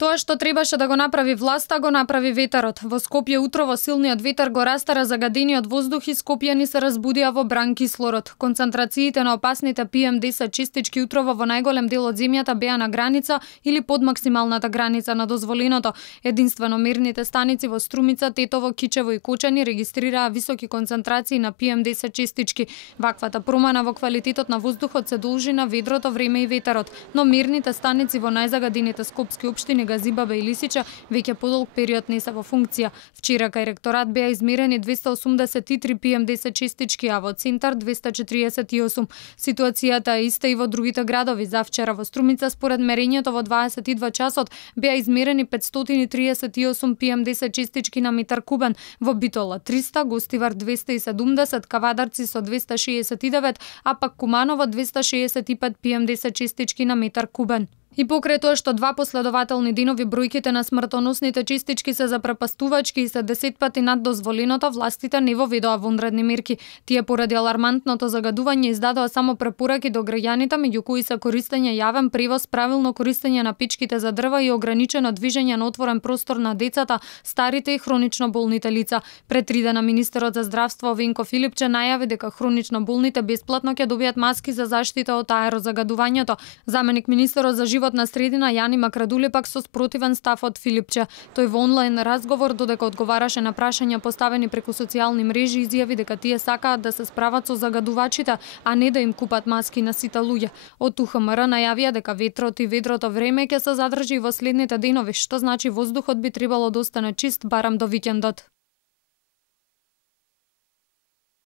Тоа што требаше да го направи власта, го направи ветерот. Во Скопје утрово силниот ветер го растера загадениот воздух и скопјани се разбудија во бран кислород. Концентрациите на опасните PM10 честички утрово во најголем дел од земјата беа на граница или под максималната граница на дозволеното. Единствено мерните станици во Струмица, Тетово, Кичево и Кочани регистрираа високи концентрации на PM10 честички. Ваквата промена во квалитетот на воздухот се должи на ведрото време и ветерот, но мерните станици во најзагадените скопски општини Газибабе и Лисича веќе подолг период не се во функција. Вчера кај ректорат беа измерени 283 PM10 честички, а во Центар 248. Ситуацијата е иста и во другите градови. За вчера во Струмица според мерењето во 22 часот беа измерени 538 PM10 честички на метар кубен, во Битола 300, Гостивар 270, Кавадарци со 269, а пак Куманово 265 PM10 честички на метар кубен. И покрај тоа што два последователни денови бројките на смртоносните честички се запрепастувачки и се 10 пати над дозволеното, властите не воведоа вонредни мерки. Тие поради алармантното загадување издадоа само препораки до граѓаните, меѓу кои се користење јавен превоз, правилно користење на печките за дрва и ограничено движење на отворен простор на децата, старите и хронично болните лица. Пред 3 дена министерот за здравство Венко Филипче најави дека хронично болните бесплатно ќе добијат маски за заштита од аерозагадувањето. Заменик министерот за животна средина Јани Макрадуле пак со спротивен став од Филипче. Тој во онлайн разговор додека одговараше на прашања поставени преку социјални мрежи изјави дека тие сакаат да се справат со загадувачите, а не да им купат маски на сите луѓе. Од УХМР најавија дека ветрот и ведрото време ќе се задржи во следните денови, што значи воздухот би требало да остане чист барем до викендот.